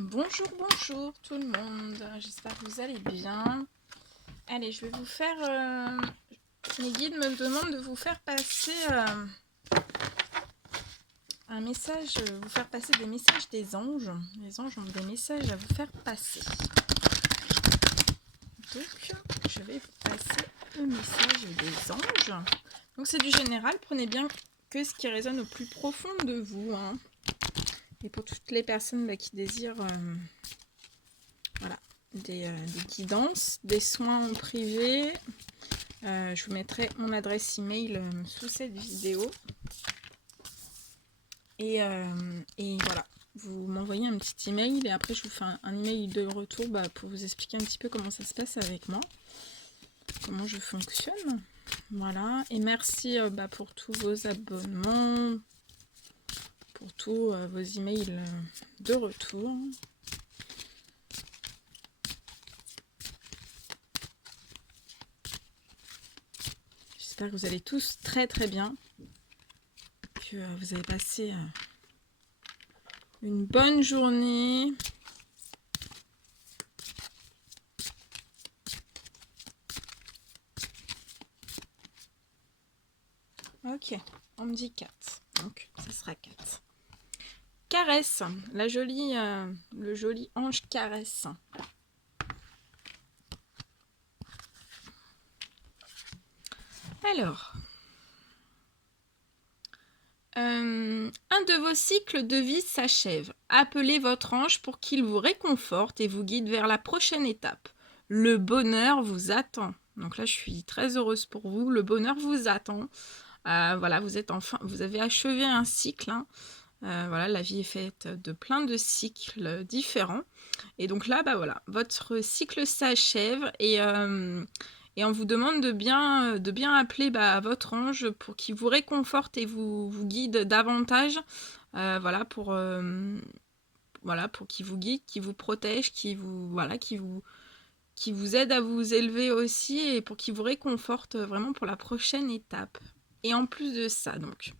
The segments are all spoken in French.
Bonjour, bonjour tout le monde, j'espère que vous allez bien. Allez, je vais vous faire, les guides me demandent de vous faire passer un message, vous faire passer des messages des anges. Les anges ont des messages à vous faire passer. Donc, je vais vous passer le message des anges. Donc c'est du général, prenez bien que ce qui résonne au plus profond de vous. Hein. Et pour toutes les personnes qui désirent... voilà, des guidances, des soins en privé. Je vous mettrai mon adresse email sous cette vidéo. Et voilà, vous m'envoyez un petit email et après je vous fais un email de retour pour vous expliquer un petit peu comment ça se passe avec moi, comment je fonctionne. Voilà, et merci pour tous vos abonnements, pour tous vos emails de retour. J'espère que vous allez tous très très bien, que vous avez passé une bonne journée. Ok, on me dit 4, donc ça sera 4. Caresse, la jolie, le joli ange caresse. Alors, un de vos cycles de vie s'achève. Appelez votre ange pour qu'il vous réconforte et vous guide vers la prochaine étape. Le bonheur vous attend. Donc là, je suis très heureuse pour vous. Le bonheur vous attend. Voilà, vous avez achevé un cycle. Hein. Voilà, la vie est faite de plein de cycles différents. Et donc là, voilà, votre cycle s'achève et on vous demande de bien appeler votre ange pour qu'il vous réconforte et vous guide davantage. Voilà, pour qu'il vous guide, qu'il vous protège, qu'il vous aide à vous élever aussi et pour qu'il vous réconforte vraiment pour la prochaine étape. Et en plus de ça, donc,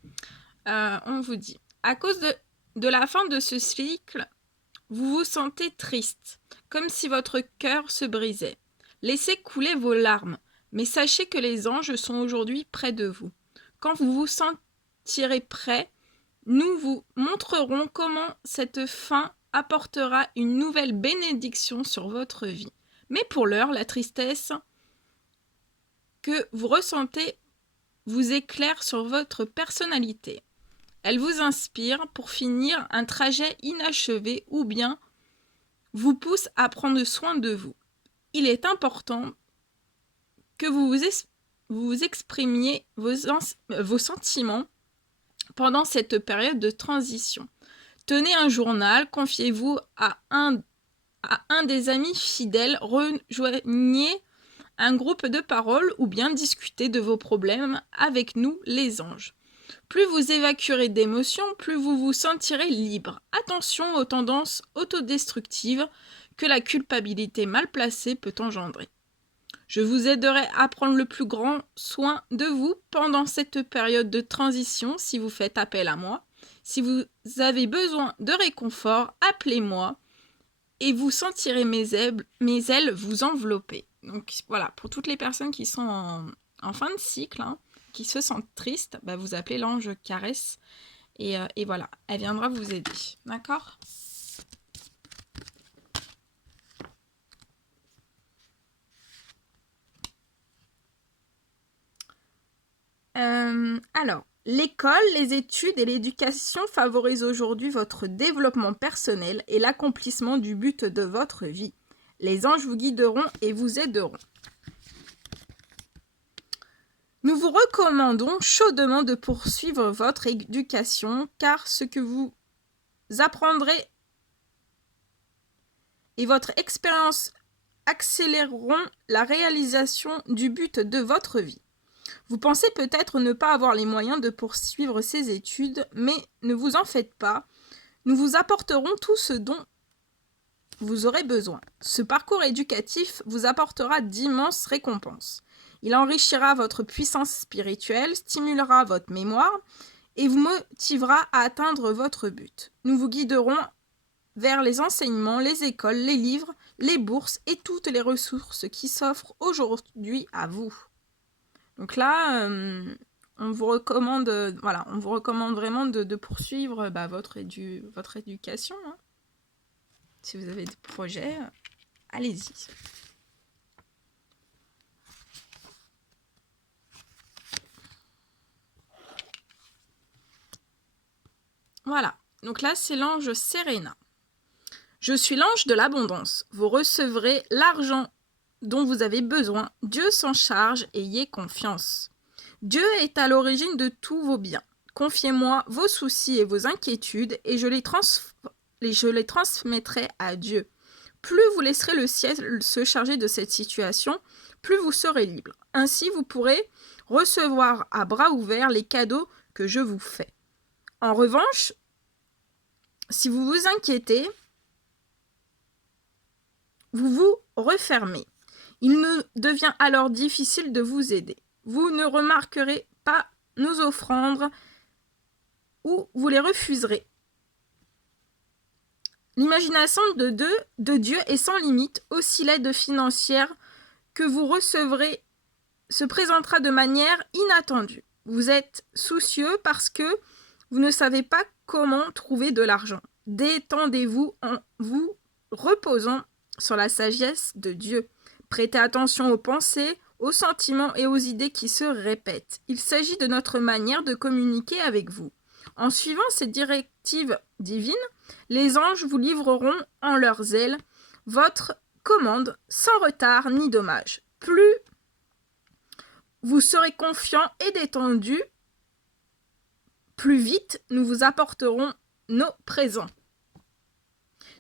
on vous dit, à cause de la fin de ce cycle, vous vous sentez triste, comme si votre cœur se brisait. Laissez couler vos larmes, mais sachez que les anges sont aujourd'hui près de vous. Quand vous vous sentirez prêt, nous vous montrerons comment cette fin apportera une nouvelle bénédiction sur votre vie. Mais pour l'heure, la tristesse que vous ressentez vous éclaire sur votre personnalité. Elle vous inspire pour finir un trajet inachevé ou bien vous pousse à prendre soin de vous. Il est important que vous exprimiez vos sentiments pendant cette période de transition. Tenez un journal, confiez-vous à un des amis fidèles, rejoignez un groupe de parole ou bien discutez de vos problèmes avec nous, les anges. Plus vous évacuerez d'émotions, plus vous vous sentirez libre. Attention aux tendances autodestructives que la culpabilité mal placée peut engendrer. Je vous aiderai à prendre le plus grand soin de vous pendant cette période de transition si vous faites appel à moi. Si vous avez besoin de réconfort, appelez-moi et vous sentirez mes ailes vous envelopper. Donc voilà, pour toutes les personnes qui sont en fin de cycle, hein, qui se sentent tristes, vous appelez l'ange caresse et voilà, elle viendra vous aider. D'accord ? Alors, l'école, les études et l'éducation favorisent aujourd'hui votre développement personnel et l'accomplissement du but de votre vie. Les anges vous guideront et vous aideront. Nous vous recommandons chaudement de poursuivre votre éducation car ce que vous apprendrez et votre expérience accéléreront la réalisation du but de votre vie. Vous pensez peut-être ne pas avoir les moyens de poursuivre ces études, mais ne vous en faites pas. Nous vous apporterons tout ce dont vous aurez besoin. Ce parcours éducatif vous apportera d'immenses récompenses. Il enrichira votre puissance spirituelle, stimulera votre mémoire et vous motivera à atteindre votre but. Nous vous guiderons vers les enseignements, les écoles, les livres, les bourses et toutes les ressources qui s'offrent aujourd'hui à vous. Donc là, on vous recommande, on vous recommande vraiment de poursuivre votre éducation. Hein. Si vous avez des projets, allez-y. Voilà, donc là c'est l'ange Serena. Je suis l'ange de l'abondance. Vous recevrez l'argent dont vous avez besoin. Dieu s'en charge, ayez confiance. Dieu est à l'origine de tous vos biens. Confiez-moi vos soucis et vos inquiétudes et je les transmettrai à Dieu. Plus vous laisserez le ciel se charger de cette situation, plus vous serez libre. Ainsi, vous pourrez recevoir à bras ouverts les cadeaux que je vous fais. En revanche, si vous vous inquiétez, vous vous refermez. Il ne devient alors difficile de vous aider. Vous ne remarquerez pas nos offrandes ou vous les refuserez. L'imagination de Dieu est sans limite, aussi l'aide financière que vous recevrez se présentera de manière inattendue. Vous êtes soucieux parce que vous ne savez pas comment trouver de l'argent. Détendez-vous en vous reposant sur la sagesse de Dieu. Prêtez attention aux pensées, aux sentiments et aux idées qui se répètent. Il s'agit de notre manière de communiquer avec vous. En suivant ces directives divines, les anges vous livreront en leurs ailes votre commande sans retard ni dommage. Plus vous serez confiant et détendu, plus vite nous vous apporterons nos présents.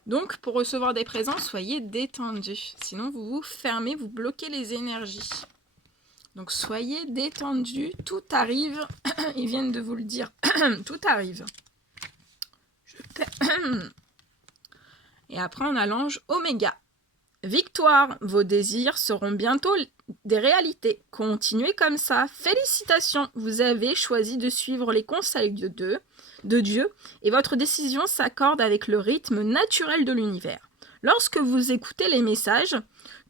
Donc, pour recevoir des présents, soyez détendu. Sinon, vous vous fermez, vous bloquez les énergies. Donc, soyez détendu. Tout arrive. Ils viennent de vous le dire. Tout arrive. Et après, on a l'ange Oméga. Victoire, vos désirs seront bientôt des réalités. Continuez comme ça. Félicitations, vous avez choisi de suivre les conseils de Dieu et votre décision s'accorde avec le rythme naturel de l'univers. Lorsque vous écoutez les messages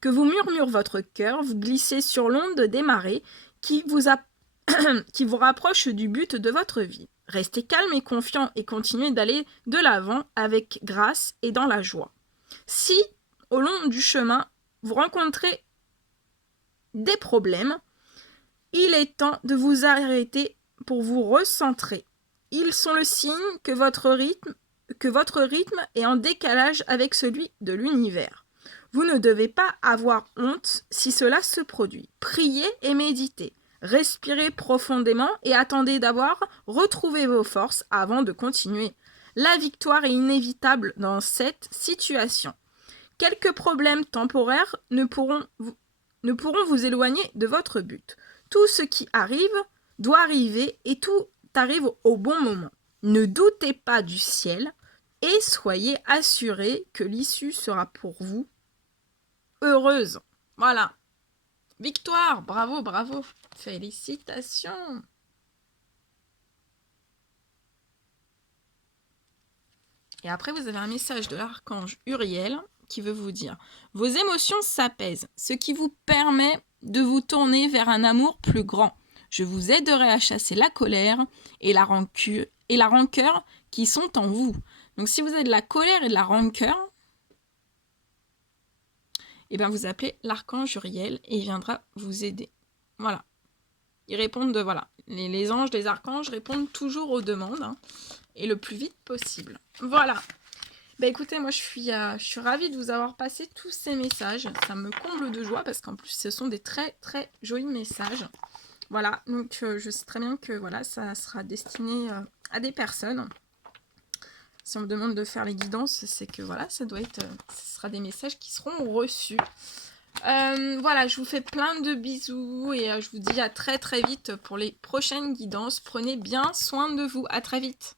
que vous murmure votre cœur, vous glissez sur l'onde des marées qui vous rapproche du but de votre vie. Restez calme et confiant et continuez d'aller de l'avant avec grâce et dans la joie. Si, au long du chemin, vous rencontrez des problèmes, il est temps de vous arrêter pour vous recentrer. Ils sont le signe que votre rythme est en décalage avec celui de l'univers. Vous ne devez pas avoir honte si cela se produit. Priez et méditez. Respirez profondément et attendez d'avoir retrouvé vos forces avant de continuer. La victoire est inévitable dans cette situation. Quelques problèmes temporaires ne pourront vous éloigner de votre but. Tout ce qui arrive doit arriver et tout arrive au bon moment. Ne doutez pas du ciel et soyez assurés que l'issue sera pour vous heureuse. Voilà. Victoire, bravo, bravo. Félicitations. Et après, vous avez un message de l'archange Uriel qui veut vous dire « Vos émotions s'apaisent, ce qui vous permet de vous tourner vers un amour plus grand. Je vous aiderai à chasser la colère et la rancœur qui sont en vous. » Donc, si vous avez de la colère et de la rancœur, eh bien, vous appelez l'archange Uriel et il viendra vous aider. Voilà. Ils répondent les anges, les archanges répondent toujours aux demandes hein, et le plus vite possible. Voilà. Écoutez, moi je suis ravie de vous avoir passé tous ces messages. Ça me comble de joie parce qu'en plus ce sont des très très jolis messages. Voilà, donc je sais très bien que ça sera destiné à des personnes. Si on me demande de faire les guidances, c'est que ce sera des messages qui seront reçus. Je vous fais plein de bisous et je vous dis à très très vite pour les prochaines guidances. Prenez bien soin de vous. À très vite.